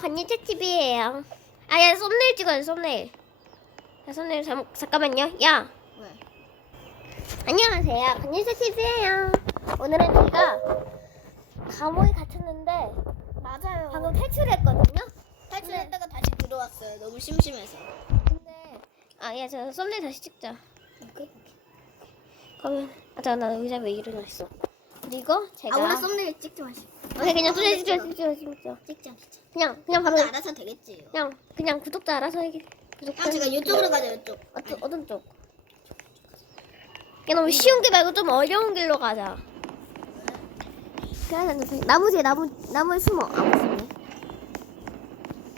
간니체 TV예요. 아, 야, 썸네일 찍어요, 썸네일. 야, 썸네일 잠, 잠깐만요. 야, 왜? 안녕하세요. 간니체 TV예요. 오늘은 제가 감옥에 갇혔는데 맞아요. 방금 탈출했거든요. 탈출했다가 다시 들어왔어요. 너무 심심해서. 근데 아, 야, 저 썸네일 다시 찍자. 그러면 아, 잠깐 나 의자 왜 일어나 있어? 그리고 제가 아무나 썸네일 찍지 마시고. 오케이, 그냥 썸네일 찍자, 찍어. 찍자, 찍자, 찍자. 찍자. 그냥 그냥 바로 그거 알아서 되겠지. 그냥 그냥 구독자 알아서 해. 구독자. 형 제가 이쪽으로 가자 이쪽. 어떤 어떤 쪽? 야 너무 쉬운 길 말고 좀 어려운 길로 가자. 그래 나무 뒤에 나무 나무에 숨어. 아 무슨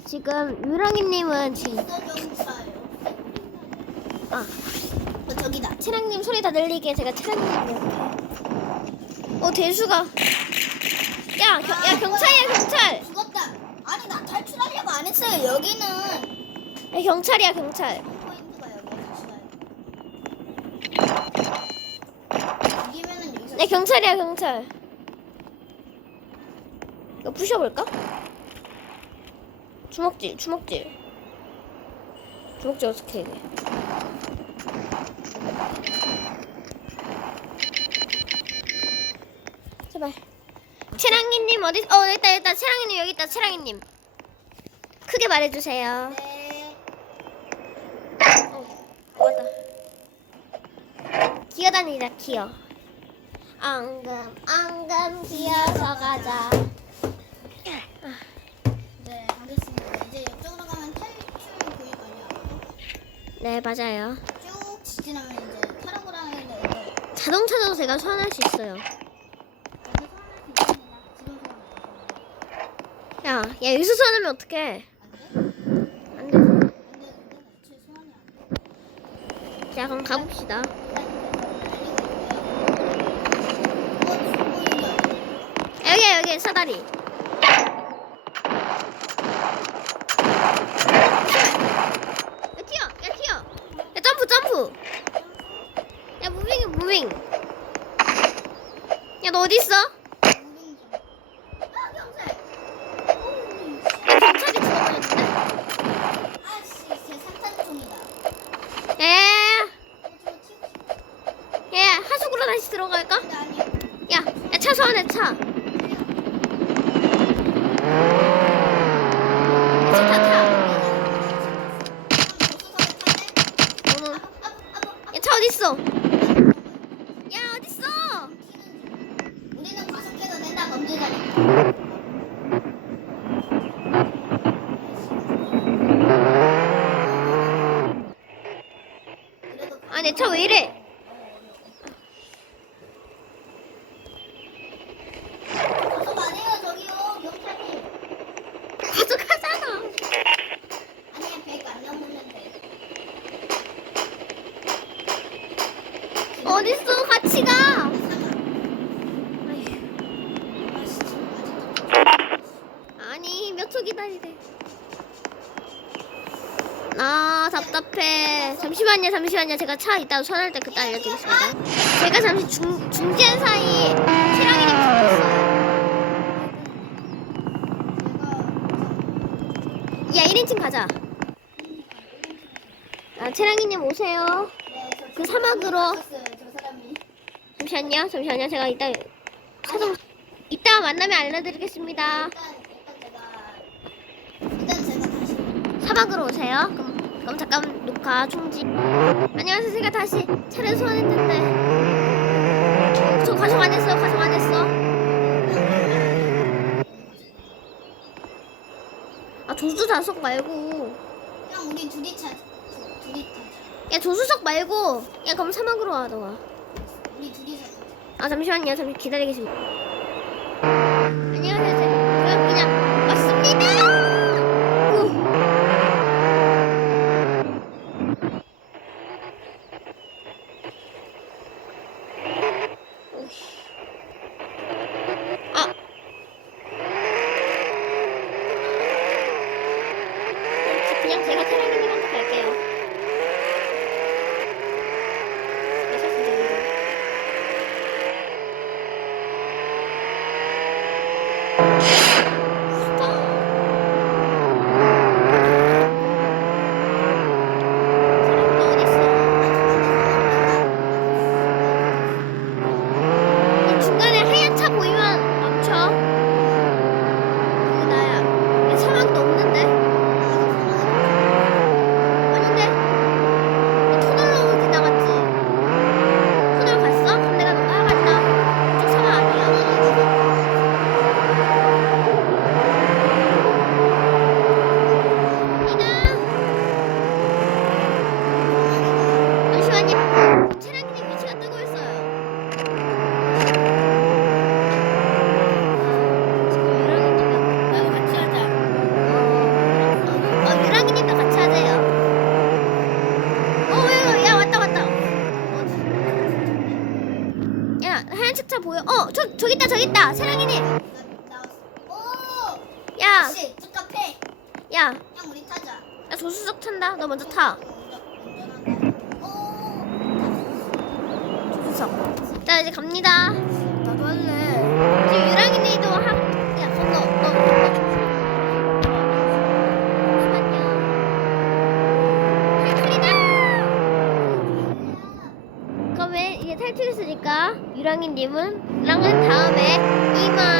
지금 유랑이님은 지금 경찰. 아어 저기다. 채랑님 소리 다 들리게 제가 채랑님 이렇게. 어 대수가. 야, 겨, 야 경찰이야 경찰. 죽었다. 아니 나 탈출하려고 안 했어요. 여기는 야, 경찰이야 경찰. 포인트가 여기 있어요. 이기면은 여기서. 야 경찰이야 경찰. 이거 부셔볼까? 주먹질 주먹질. 주먹질 어떻게 해? 제발. 채랑이님 어디? 어 여기 있다 여기 있다 채랑이님 여기 있다 채랑이님. 크게 말해주세요. 네. 어, 맞다. 기어다니자 기어. 앙금 앙금 기어서 가자. 네 알겠습니다. 이제 이쪽으로 가면 탈출 보일걸요. 네 맞아요. 쭉 지나면 이제 타라고랑 여기 자동차도 제가 소환할 수 있어요. 야, 야 여기서 소환하면 어떡해? 안 돼. 자 그럼 가봅시다. 여기 여기 사다리. 야 튀어, 야 튀어, 야 점프 점프. 야 무빙 무빙. 야 너 어디 있어? 야 경찰이 죽어버렸는데. 야야야, 야 하수구로 다시 들어갈까? 야, 야 차 소환해 차. 차 타, 타. 너는 야차 어디 있어? 야 어디 있어? 우리는 과속해도 된다 범죄자니까. 그래도 아내 차 왜 이래? 과속 안 해요 저기요 경찰님. 가져가잖아. 아니야 100안 넘는데. 어디 있어? 같이 가. 아씨 지금 아직도 아니 몇 초 기다리래. 아 답답해. 잠시만요, 잠시만요. 제가 차 이따 소환할 때 그때 알려드리겠습니다. 제가 잠시 중 중지한 사이 채랑이님 잡혔어요. 야 1인칭 가자. 아 채랑이님 오세요. 그 사막으로 잠시만요, 잠시만요. 제가 이따 차좀 이따 만나면 알려드리겠습니다. 일단 제가 다시 사막으로 오세요. 그럼, 그럼 잠깐 녹화 중지. 안녕하세요. 제가 다시 차를 소환했는데 저 가속 안 했어요. 가속 안 했어. 아 조수 좌석 말고 그냥 우리 둘이 차 두- 둘이 타야 조수석 말고 야 그럼 사막으로 와 너가. 우리 둘이서 타. 아 잠시만요. 잠시 기다리겠습니다. 안녕하세요. 제- 그럼 그냥 왔습니다. 오. 아. 그냥 제가 테라님한테 갈게요. 괜찮습니다. 스톱. 저기 있다 저기 있다 세랑이님 나 나왔어. 오. 야 씨, 카페. 야, 형 우리 타자. 나 조수석 탄다. 너 먼저 타. 오. 조수석. 자, 이제 갑니다. 나도 할래. 유랑이네도 하. 야, 그럼 너, 너, 너 조수석. 잠시만요. 탈출이다! 그럼 왜 이제 탈출했으니까 유랑이님은 랑은 다음에 이만.